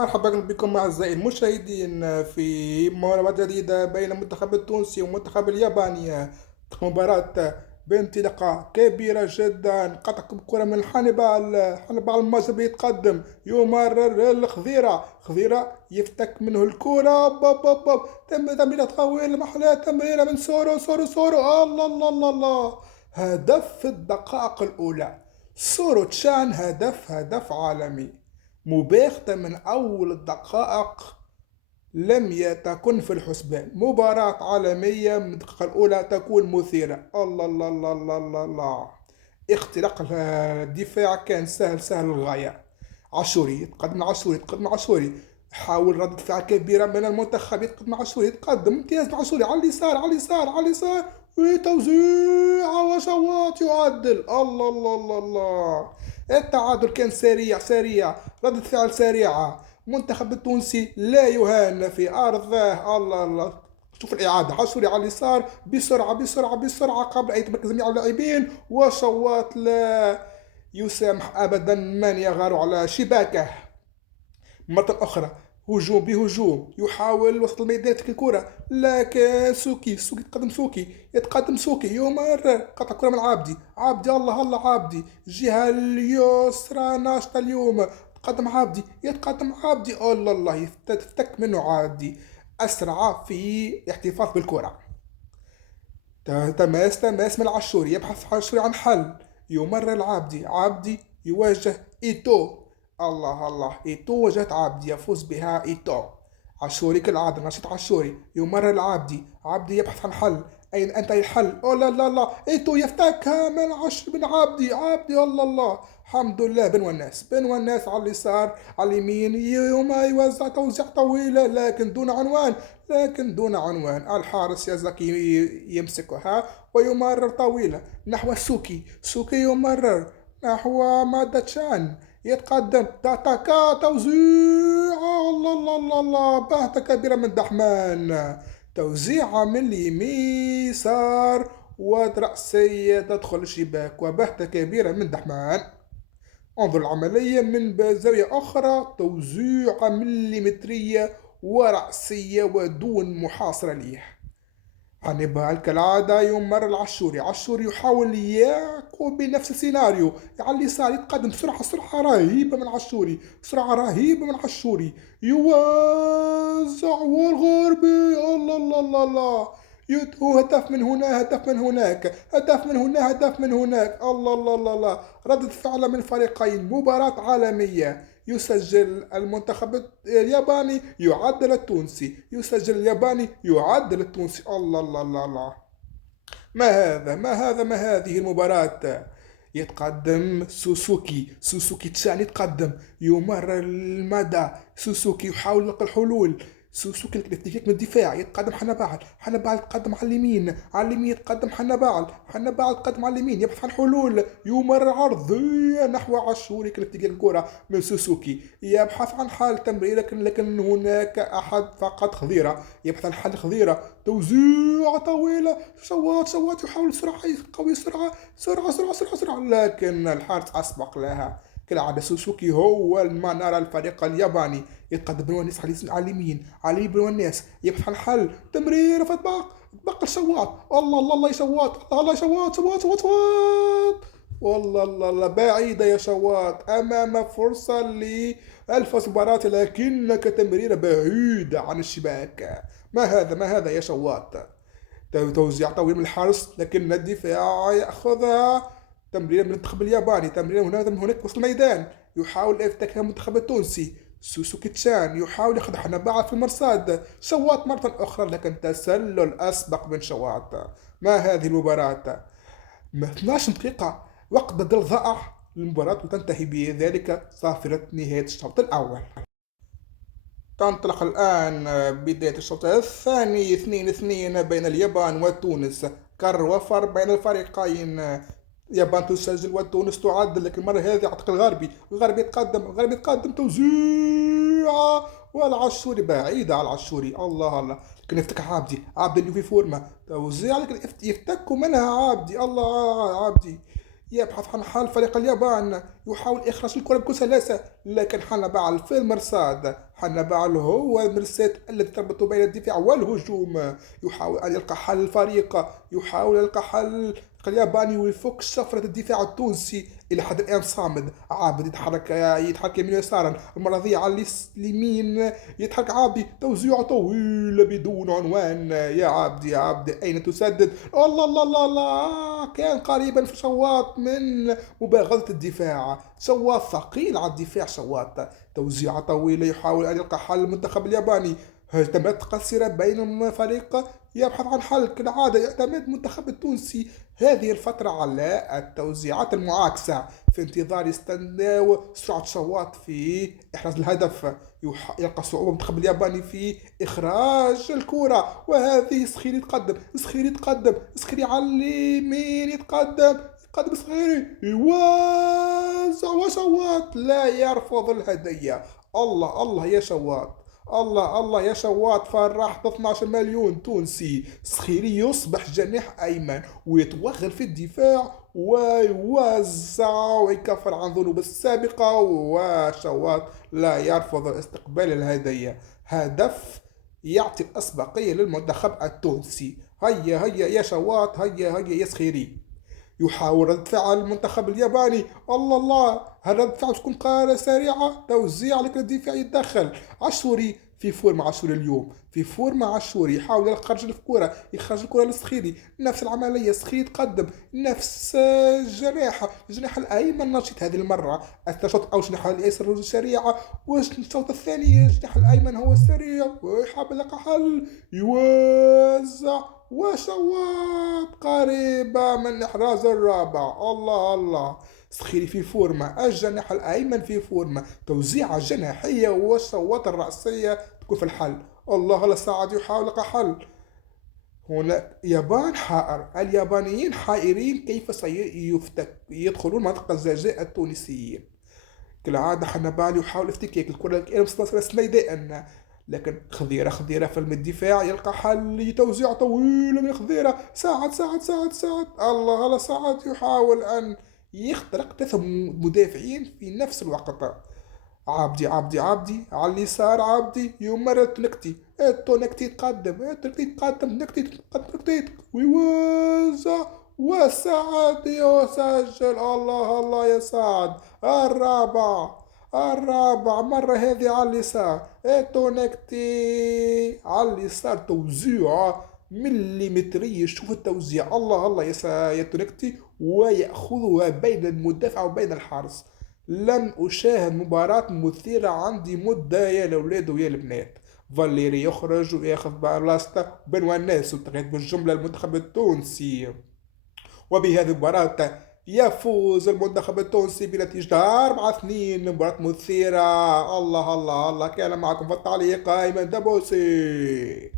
مرحبا بكم أعزائي المشاهدين في مباراة جديدة بين المنتخب التونسي والمنتخب الياباني. مباراة بانطلاقة كبيرة جدا، قطع الكرة من حنبال المازبي يتقدم يمرر الخضيرة يفتك منه الكرة. بوب بوب بوب تمريرة طويلة محلها، تمريرة من سورو. الله الله الله الله، هدف في الدقائق الأولى. سورو تشان، هدف عالمي مباغتة من أول الدقائق. لم تكن في الحسبان، مباراة عالمية من الدقيقة الأولى تكون مثيرة. الله الله الله الله الله الله. اختراق الدفاع كان سهل للغاية. عاشوري حاول ردة فعل كبيرة من المنتخب، يتقدم عاشوري، يتقدم امتياز عاشوري على اليسار وتوزيع وشواط يعدل. الله الله الله الله. التعادل كان سريع، ردة فعل سريعة. المنتخب التونسي لا يهان في أرضه. الله الله. شوف الإعادة، عاشوري على اليسار بسرعة قبل أن يتمركز جميع اللاعبين، وشواط لا يسامح أبدا من يغار على شباكه. مرة أخرى هجوم يحاول وسط الميدان يترك الكرة، لكن سوكي يتقدم سوكي يمرر قطع كرة من عابدي. الله الله، عابدي الجهة اليسرى ناشطة اليوم. يتقدم عابدي. الله الله، يفتك منه عابدي. أسرع في الاحتفاظ بالكرة. تماس من عاشوري، يبحث عاشوري عن حل. يمرر عابدي يواجه إيتو. الله الله، إيتو واجهت عابدي، يفوز بها إيتو. عاشوري كالعادة، نشيط عاشوري يمرر عابدي يبحث عن حل. أين أنت الحل؟ أوه لا لا لا، إيتو يفتكها من عابدي. الله الله. الحمد لله، بن والناس على اليسار على اليمين، يوم يوزع توزيع طويلة لكن دون عنوان. الحارس يزكي يمسكها ويمرر طويلة نحو سوكي يمرر نحو مادتشان، يتقدم تاتاكا توزيع. الله الله الله الله، باهتة كبيرة من دحمان، توزيعة من اليميسار ورأسية تدخل الشباك، وبهتة كبيرة من دحمان. انظر العملية من زاوية أخرى، توزيع مليمترية ورأسية ودون محاصرة ليه. هانيبال كالعادة يمر عاشوري يحاول يقوم بنفس السيناريو على اليسار، يتقدم سرعة رهيبة من عاشوري يوزع والغربي. الله الله الله الله، هدف من هنا، هدف من هناك. الله الله الله الله، ردة فعل من فريقين، مباراة عالمية. يسجل المنتخب الياباني يعدل التونسي، الله الله الله الله. ما هذه المباراة. يتقدم سوسوكي تشان، يتقدم يمرر المدى. سوسوكي يحاول يلقى الحلول. سوسوكي يفتك من الدفاع، يتقدم حنبال يتقدم على اليمين يتقدم حنبال يتقدم على اليمين، يبحث عن حلول، يمرر عرضية نحو عاشوري كي الكرة من سوسوكي، يبحث عن حل تمرير، لكن هناك أحد فقط، خضيرة يبحث عن حل. توزيع طويلة، شواط يحاول السرعة، قوي سرعة، لكن الحارس أسبق لها. كالعادة سوسوكي هو ما نرى الفريق الياباني. يتقدم بالونيس على اليمين، بن والناس يبحث عن حل، تمرير بقى الشواط. الله الله الله، يا شواط، الله شواط. والله الله الله، بعيدة يا شواط، أمام فرصة للفوز مباراة، لكنك تمريرة بعيدة عن الشباك. ما هذا يا شواط. توزيع طويل من الحارس، لكن الدفاع يأخذها. تمريرة من المنتخب الياباني، تمريرة من هناك وسط الميدان، يحاول افتكاك المنتخب التونسي. سوسوكي تشان يحاول ياخذ حنبعة في المرصاد. شواط مرة أخرى، لكن تسلل أسبق من شواط. ما هذه المباراة. 12 دقيقة وقت بدل ضائع للمباراة، وتنتهي بذلك صافرة نهاية الشوط الأول. تنطلق الآن بداية الشوط الثاني، 2-2 بين اليابان وتونس. كر وفر بين الفريقين. اليابان تسجل وتونس تعدل، لكن المرة هذه أعتقد الغربي يتقدم توزيع، والعاشوري بعيدة على العاشوري. الله الله، لكن يفتك عابدي اللي في فورمة، توزيع لكن يفتك منها عابدي. الله، عابدي يبحث عن حل. فريق اليابان يحاول إخراج الكرة بكل سلاسة، لكن حنبال في المرصاد. حنبال هو المرساة التي تربط بين الدفاع والهجوم. يحاول أن يلقى حل الفريق، يحاول يلقى حل الياباني ويفك شفرة الدفاع التونسي. إلى حد الآن صامد. عابد يتحرك يمين ويسارا، المرة ذي على اليمين يتحرك عابدي، توزيعة طويلة بدون عنوان. يا عابدي يا عابدي أين تسدد؟ الله الله الله الله، كان قريبا في شواط من مباغتة الدفاع. شواط ثقيل على الدفاع شواط. توزيعة طويلة يحاول أن يلقى حل المنتخب الياباني. هجمات قصيرة بين الفريق يبحث عن حل. كالعادة يعتمد المنتخب التونسي هذه الفترة على التوزيعات المعاكسة في انتظار يستناو سرعة شواط في إحراز الهدف. يلقى صعوبة المنتخب الياباني في إخراج الكرة. وهذه سخيري يتقدم، سخيري يتقدم، سخيري على اليمين يتقدم، يتقدم سخيري يوزع وشواط لا يرفض الهدية. الله الله يا شواط، الله الله يا شواط، فرحت 12 مليون تونسي. سخيري يصبح جناح أيمن ويتوغل في الدفاع ويوزع ويكفر عن ذنوب السابقة. وشواط لا يرفض استقبال الهدية. هدف يعطي الأسبقية للمنتخب التونسي. هيا هيا يا شواط، هيا هيا يا سخيري. يحاول رد فعل المنتخب الياباني. الله الله، هل رد فعل تكون قارة سريعة؟ توزيع لكن الدفاع يتدخل. عاشوري في فورمة، عاشوري اليوم في فورمة. عاشوري يحاول يخرج الكرة، يخرج الكرة للسخيري. نفس العملية، سخيري يتقدم، نفس الجناح الأيمن نشيط هذه المرة. الشوط أو الجناح الأيسر سريعة، والشوط الثاني الجناح الأيمن هو السريع ويحاول يلقى حل. يوزع وشواط قريبة من إحراز الرابع. الله الله، سخيري في فورمة، الجناح الأيمن في فورمة. توزيعة جناحية والشواط الرأسية تكون في الحل. الله الله، ساعد يحاول لقى حل. هناك يابان حائر، اليابانيين حائرين كيف يدخلون منطقة الجزاء التونسيين. كالعادة حنبال يحاول افتكاك الكرة الكائنة مستوصلة سنيداء، لكن خضيرة خضيرة في الدفاع يلقى حل. توزيع طويلة من خضيرة، ساعد ساعد ساعد ساعد. الله على ساعد يحاول أن يخترق 3 مدافعين في نفس الوقت. عبدي عبدي عبدي على اليسار، عبدي يمر التنكتي. التنكتي يتقدم، التنكتي يتقدم، التنكتي يتقدم، التنكتي ويوزع. وسعد يسجل. الله الله يا سعد، الرابع، الرابع مرة هذه على اليسار. التونكتي على اليسار، توزيعة مليمترية. شوف التوزيع، الله الله يا تونكتي، ويأخذها بين المدافع وبين الحارس. لم أشاهد مباراة مثيرة عندي مدة يا الأولاد ويا البنات. فاليري يخرج وياخذ بلاصته بن الناس وتغيب بالجملة المنتخب التونسي. وبهذه المباراة يفوز المنتخب التونسي بنتيجة 4-2. مباراة مثيرة. الله الله الله، كان معكم في التعليق أيمن دبوسي.